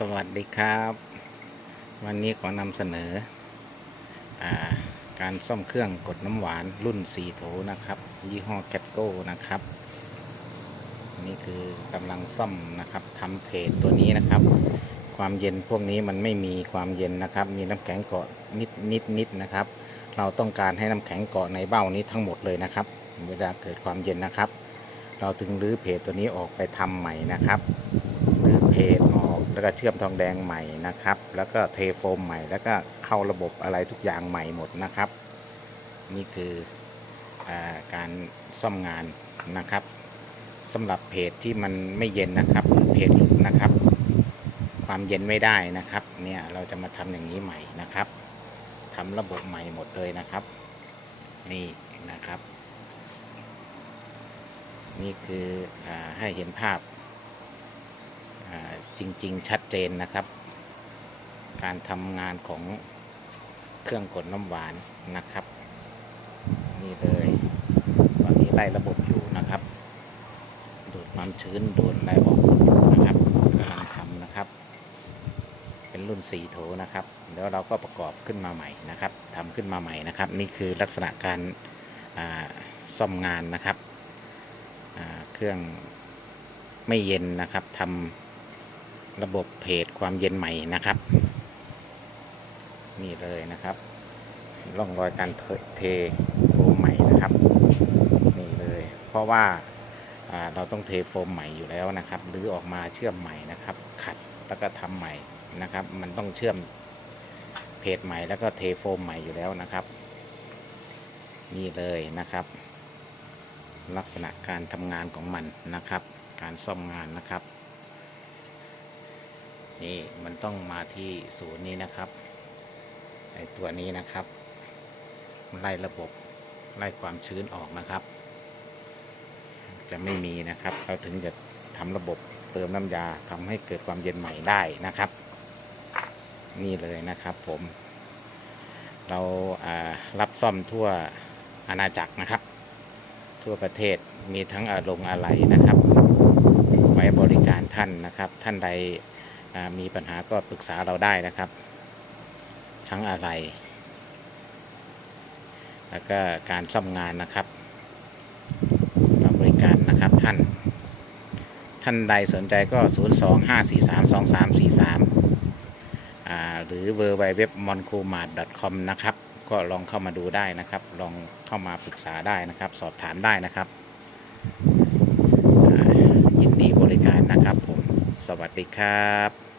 สวัสดีครับ วันนี้ขอนำเสนออาการซ่อมเครื่องกดน้ำหวานรุ่น4โถนะครับ ยี่ห้อแกตโก้นะครับ นี่คือกำลังซ่อมนะครับทำเพจตัวนี้นะครับ ความเย็นพวกนี้มันไม่มีความเย็นนะครับ มีน้ำแข็งเกาะนิดนิดนิดนะครับ เราต้องการให้น้ำแข็งเกาะในเบ้านี้ทั้งหมดเลยนะครับ เวลาเกิดความเย็นนะครับ เราถึงรื้อเพจตัวนี้ออกไปทำใหม่นะครับรื้อเพจออก แล้วก็เชื่อมทองแดงใหม่นะครับ แล้วก็เทโฟมใหม่ แล้วก็เข้าระบบอะไรทุกอย่างใหม่หมดนะครับ นี่คืออการซ่อมงานนะครับสำหรับเพจที่มันไม่เย็นนะครับหรือเพจหลุดนะครับ ความเย็นไม่ได้นะครับ เนี่ยเราจะมาทำอย่างนี้ใหม่นะครับทำระบบใหม่หมดเลยนะครับ นี่นะครับ นี่คืออให้เห็นภาพ จริง ๆ ชัดเจนนะครับ การทำงานของเครื่องกดน้ำหวานนะครับ นี่เลยตอนนี้ไล่ระบบอยู่นะครับ ดูดความชื้นดูดอะไรออกนะครับกำลังทำนะครับ เป็นรุ่น4โถนะครับ แล้วเราก็ประกอบขึ้นมาใหม่นะครับทำขึ้นมาใหม่นะครับ นี่คือลักษณะการซ่อมงานนะครับเครื่องไม่เย็นนะครับทำ ระบบเพจความเย็นใหม่นะครับ นี่เลยนะครับร่องรอยการเทโฟมใหม่นะครับ นี่เลย เพราะว่าเราต้องเทโฟมใหม่อยู่แล้วนะครับหรือออกมาเชื่อมใหม่นะครับ ขัดแล้วก็ทำใหม่นะครับ มันต้องเชื่อมเพจใหม่แล้วก็เทโฟมใหม่อยู่แล้วนะครับ นี่เลยนะครับ ลักษณะการทำงานของมันนะครับ การซ่อมงานนะครับ นี่มันต้องมาที่ศูนย์นี้นะครับไอตัวนี้นะครับไล่ระบบไล่ความชื้นออกนะครับ จะไม่มีนะครับเราถึงจะทำระบบเติมน้ำยาทำให้เกิดความเย็นใหม่ได้นะครับ นี่เลยนะครับผม เราารับซ่อมทั่วอาณาจักรนะครับ ทั่วประเทศมีทั้งอาลงอะไรนะครับ ไว้บริการท่านนะครับท่านใด มีปัญหาก็ปรึกษาเราได้นะครับ ทั้งอะไร แล้วก็การซ่อมงานนะครับเราบริการนะครับท่าน ท่านใดสนใจก็ 0 2 5 4 3 2 3 4 3อ่าหรือ w w w m o n c o m a r t c o m นะครับ ก็ลองเข้ามาดูได้นะครับ ลองเข้ามาปรึกษาได้นะครับ สอบถามได้นะครับ ยินดีบริการนะครับผม สวัสดีครับ